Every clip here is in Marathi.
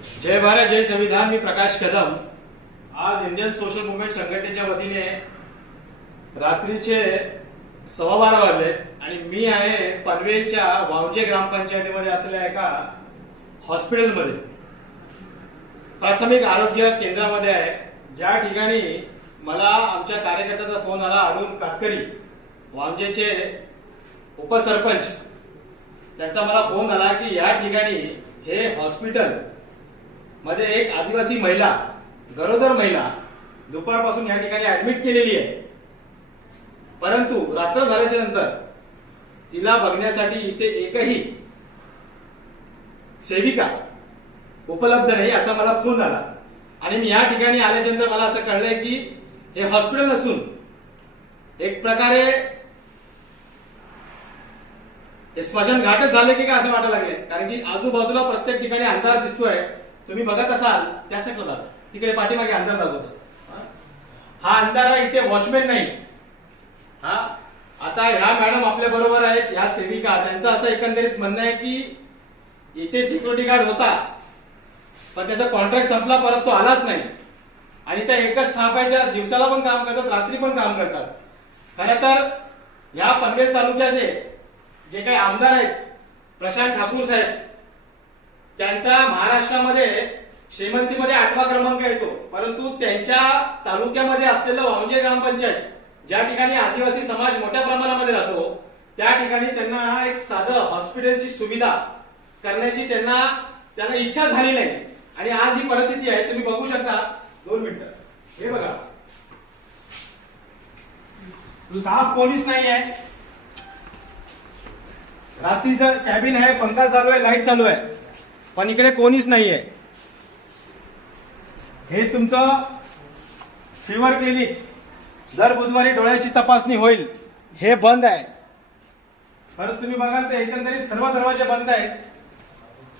जय भारत जय संविधान. मी प्रकाश कदम. आज इंडियन सोशल मुवमेंट संघटनेच्या वतीने रात्रीचे सव्वा बारा वाजले आणि मी आहे पनवेलच्या वावजे ग्रामपंचायतीमध्ये असलेल्या एका हॉस्पिटलमध्ये. प्राथमिक आरोग्य केंद्रामध्ये आहे. ज्या ठिकाणी मला आमच्या कार्यकर्त्याचा फोन आला अरुण कातकरी वामजेचे उपसरपंच. त्यांचा मला फोन आला की या ठिकाणी हे हॉस्पिटल मध्ये एक आदिवासी महिला गरोदर महिला दुपारपासून या ठिकाणी ऍडमिट केलेली आहे. परंतु रात्र झाल्याच्यानंतर तिला बघण्यासाठी इथे एकही सेविका उपलब्ध नाही असा मला फोन आला आणि मी या ठिकाणी आल्याच्यानंतर मला असं कळलंय की हे हॉस्पिटल नसून एक प्रकारे हे स्मशान घाटच झाले की काय असं वाटायला लागले कारण की आजूबाजूला प्रत्येक ठिकाणी अंधार दिसतोय. तुम्ही बघत असाल त्या साईडला तिकडे पाठीमागे अंधार दाखवतो. हा अंधार इथे वॉचमॅन नाही. हा? आता ह्या मॅडम आपल्या बरोबर आहेत ह्या सेविका. त्यांचं असं एकंदरीत म्हणणं आहे की इथे सिक्युरिटी गार्ड होता. पण त्याचा कॉन्ट्रॅक्ट संपला परत तो आलाच नाही. आणि त्या एकच स्थापाच्या दिवसाला पण काम करतात रात्री पण काम करतात. खरं तर ह्या पनवेल तालुक्याचे जे काही आमदार आहेत प्रशांत ठाकूर साहेब त्यांचा महाराष्ट्रामध्ये श्रीमंतीमध्ये आठवा क्रमांक येतो. परंतु त्यांच्या तालुक्यामध्ये असलेलं वावजे ग्रामपंचायत ज्या ठिकाणी आदिवासी समाज मोठ्या प्रमाणामध्ये राहतो त्या ठिकाणी त्यांना एक साधं हॉस्पिटलची सुविधा करण्याची त्यांना त्यांना इच्छा झाली नाही. आणि आज ही परिस्थिती आहे तुम्ही बघू शकता. दोन मिनिटं. हे बघा. स्टाफ कोणीच नाही आहे. रात्रीचं कॅबिन आहे पंखा चालू आहे लाइट चालू आहे. पण इकडे कोणीच नाहीये. हे तुमचं फिवर क्लिनिक. दर बुधवारी डोळ्याची तपासणी होईल. हे बंद आहे. परत तुम्ही बघाल तर एकंदरीत सर्व दरवाजे बंद आहेत.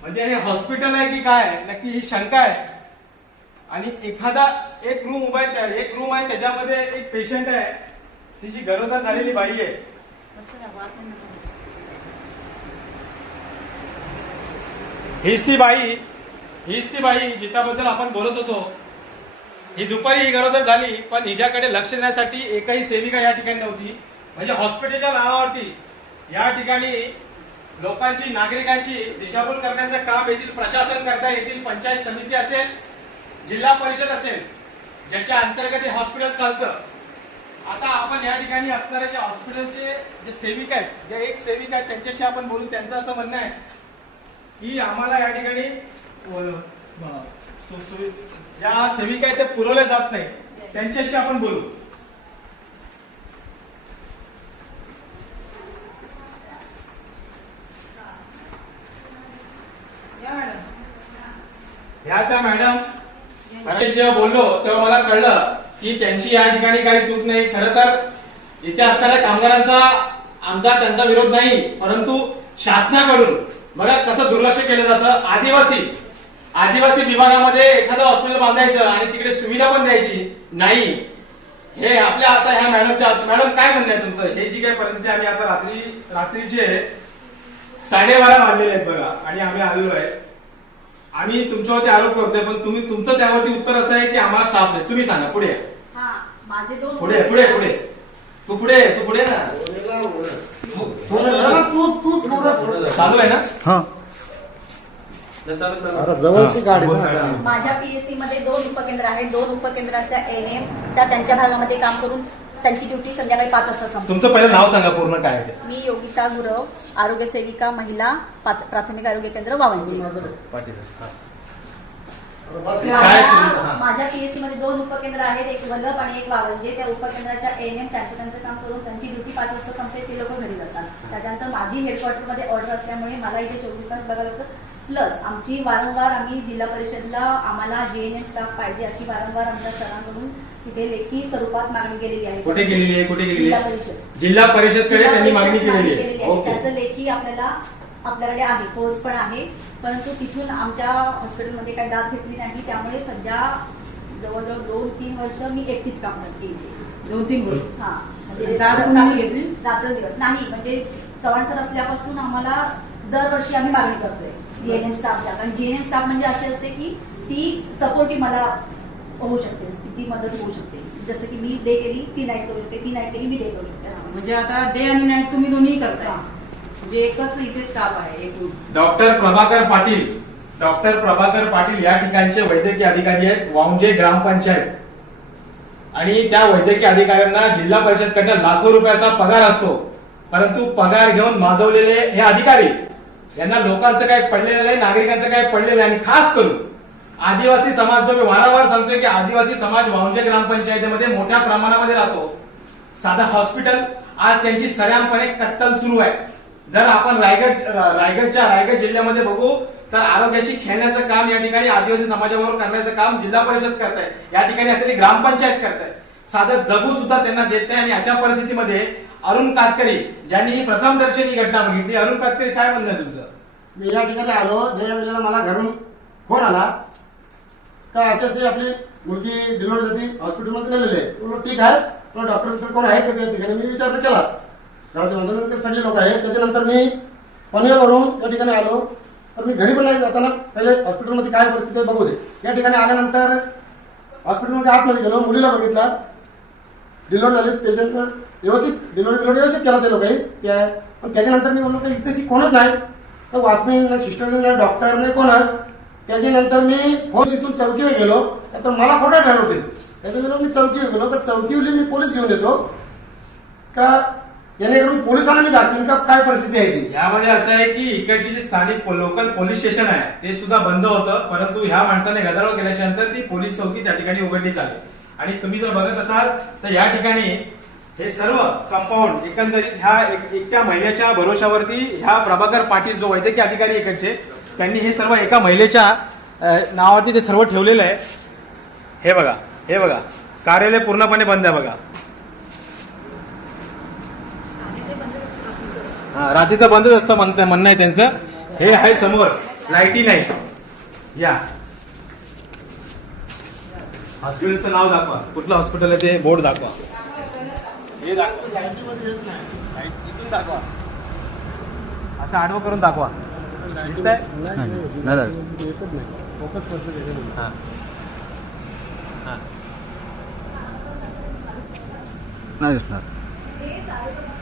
म्हणजे हे हॉस्पिटल आहे की काय? आहे? नक्की ही शंका आहे. आणि एखादा एक रूम उभा आहे एक रूम आहे त्याच्यामध्ये एक पेशंट आहे. तिची गरोदर झालेली बाई आहे. हीच ती बाई हीच ती बाई जिच्याबद्दल आपण बोलत होतो. ही दुपारी ही गरोदर झाली पण हिच्याकडे लक्ष देण्यासाठी एकही सेविका या ठिकाणी नव्हती. म्हणजे हॉस्पिटलच्या नावावरती. या ठिकाणी लोकांची नागरिकांची दिशाभूल करण्याचं काम येथील प्रशासन करता येथील पंचायत समिती असेल जिल्हा परिषद असेल ज्याच्या अंतर्गत हे हॉस्पिटल चालतं. आता आपण या ठिकाणी असणारे जे हॉस्पिटलचे जे सेविका आहेत जे एक सेविका आहेत त्यांच्याशी आपण बोलू त्यांचं असं म्हणणं आहे. की आम्हाला या ठिकाणी ज्या सेविका आहेत ते पुरवल्या जात नाही. त्यांच्याशी आपण बोलू. ह्या त्या मॅडम मॅडम जेव्हा बोललो तेव्हा मला कळलं की त्यांची या ठिकाणी काही चूक नाही. खरं तर इथे असणाऱ्या कामगारांचा आमचा त्यांचा विरोध नाही परंतु शासनाकडून बघा कसं दुर्लक्ष केलं जातं. आदिवासी आदिवासी विभागामध्ये एखादं हॉस्पिटल बांधायचं आणि तिकडे सुविधा पण द्यायची नाही. हे आपल्या आता ह्या मॅडमच्या मॅडम काय म्हणणं आहे तुमचं? हे जी काही परिस्थिती आम्ही आता रात्री रात्रीचे साडेबारा वाजलेले आहेत बघा. आणि आम्ही आलेलो आहे. आम्ही तुमच्यावरती आरोप करतोय पण तुम्ही तुमचं त्यावरती उत्तर असं आहे की आम्हाला स्टाफ नाही. तुम्ही सांगा पुढे या. हा माझे दोन पुढे पुढे पुढे. तू पुढे तू पुढे ना. चालू आहे ना? हा. अरे जवळची गाडी बोल ना. मॅडम. माझ्या पीएससी मध्ये दोन उपकेंद्र आहेत. दोन उपकेंद्राच्या एन एम त्या त्यांच्या भागामध्ये काम करून त्यांची ड्युटी संध्याकाळी पाच वाजता संपते. तुमचं पहिलं नाव सांगा पूर्ण काय आहे ते. मी योगिता गुरव आरोग्य सेविका महिला पात- प्राथमिक आरोग्य केंद्र वावंजी पाटील हा. माझ्या. माझ्या पीएससी मध्ये दोन उपकेंद्र आहेत एक वल्लभ आणि एक वावंजे त्या उपकेंद्राच्या एन एम त्यांचं त्यांचं काम करून त्यांची ड्युटी पाच वाजता संपते ते लोक घरी जातात. त्याच्यानंतर माझी हेडक्वार्टरमध्ये ऑर्डर असल्यामुळे मला इथे चोवीस तास बघायला लागतं प्लस आमची वारंवार आम्ही जिल्हा परिषदला आम्हाला जीएनएम स्टाफ पाहिजे अशी वारंवार आमच्या सरांकडून तिथे लेखी स्वरूपात मागणी केलेली आहे. कुठे गेलेली आहे? कुठे जिल्हा परिषद. जिल्हा परिषदकडे त्यांनी मागणी केलेली आहे. त्याचं लेखी आपल्याला आपल्याकडे आहे पोच पण आहे. परंतु तिथून आमच्या हॉस्पिटलमध्ये काही दाद घेतली नाही त्यामुळे सध्या जवळजवळ दोन तीन वर्ष मी एकटीच काम करते. दोन तीन वर्ष? हा म्हणजे दाद आम्ही घेतली? रात्रंदिवस नाही म्हणजे चव्हाण सर असल्यापासून आम्हाला दरवर्षी आम्ही मागणी करतोय जीएनएम स्टाफला कारण जीएनएम स्टाफ म्हणजे अशी असते की ती सपोर्टिव्ह मला होऊ शकते तिची मदत होऊ शकते. जसं की मी डे केली ती नाईट करू शकते ती नाईट केली मी डे करू शकते. असं. म्हणजे आता डे आणि नाईट तुम्ही दोन्ही करताय. म्हणजे एकच इथे स्टाफ आहे एकूण डॉक्टर प्रभाकर पाटील डॉक्टर प्रभाकर पाटील या ठिकाणचे वैद्यकीय अधिकारी आहेत वाऊंजे ग्रामपंचायत. आणि त्या वैद्यकीय अधिकाऱ्यांना जिल्हा परिषदकडनं लाखो रुपयाचा पगार असतो. परंतु पगार घेऊन माजवलेले हे अधिकारी यांना लोकांचं काय पडलेलं नाही नागरिकांचं काय पडलेलं नाही. आणि खास करून आदिवासी समाज जो मी वारंवार सांगतोय की आदिवासी समाज वाऊंजे ग्रामपंचायतीमध्ये मोठ्या प्रमाणामध्ये राहतो. साधा हॉस्पिटल आज त्यांची सऱ्यांपणे कत्तल सुरू आहे. जर आपण रायगड रायगडच्या रायगड जिल्ह्यामध्ये बघू तर आरोग्याशी खेळण्याचं काम या ठिकाणी आदिवासी समाजाबरोबर करण्याचं काम जिल्हा परिषद करत आहे या ठिकाणी असलेली ग्रामपंचायत करत आहे साधं जगू सुद्धा त्यांना देत नाही आणि अशा परिस्थितीमध्ये अरुण कातकरी ज्यांनी ही प्रथम दर्शनी घटना बघितली अरुण कातकरी काय म्हणणं आहे तुमचं? मी या ठिकाणी आलो ज्या वेळेला मला घरून फोन आला. का अशी आपली मुलगी डिलिव्हरी झाली हॉस्पिटलमध्ये नेलेली आहे. ठीक आहे पण डॉक्टर कोण आहे का? त्या ठिकाणी मी विचार केला. घरात नंतर सगळे लोक आहेत. त्याच्यानंतर मी पनवेलवरून या ठिकाणी आलो. तर मी घरी पण नाही जाताना पहिले हॉस्पिटलमध्ये काय परिस्थिती आहे बघू दे. या ठिकाणी आल्यानंतर हॉस्पिटलमध्ये आतमध्ये गेलो मुलीला बघितला. डिलिव्हरी झाली पेशंट व्यवस्थित डिलिव्हरी डिलिव्हरी व्यवस्थित केला ते लोकांनी त्या पण त्याच्यानंतर मी म्हणलो काही इथेशी कोणच नाही. तर वॉचमॅन नाही सिस्टर नाही डॉक्टर नाही कोणच. त्याच्यानंतर मी फोन इथून चौकीवर गेलो. तर मला खोटं ठरवते त्याच्यानंतर मी चौकीवर गेलो. तर चौकीवली मी पोलीस घेऊन येतो. का जेणेकरून पोलिसांना मी दाखवेन का काय परिस्थिती आहे ती. यामध्ये असं आहे की इकडची जी स्थानिक लोकल पोलीस स्टेशन आहे ते सुद्धा बंद होतं परंतु ह्या माणसाने गदारोळ केल्याच्यानंतर ती पोलीस चौकी त्या ठिकाणी उघडली जाते. आणि तुम्ही जर बघत असाल तर या ठिकाणी हे सर्व कंपाऊंड एकंदरीत ह्या एक- एकट्या महिलेच्या भरोशावरती ह्या प्रभाकर पाटील जो वैद्यकीय अधिकारी इकडचे त्यांनी हे सर्व एका महिलेच्या अ, नावावरती ते सर्व ठेवलेलं आहे. हे बघा हे बघा. कार्यालय पूर्णपणे बंद आहे बघा. रात्रीचं बंदच असतं म्हणतं म्हणणं आहे त्यांचं. हे आहे समोर. लाईटी नाही या. हॉस्पिटलचं नाव दाखवा. कुठलं हॉस्पिटल आहे ते? बोर्ड दाखवा. हे दाखवा. इथून दाखवा असं आडवं करून दाखवा. दिसतंय? हा. हा. हे साडेपाच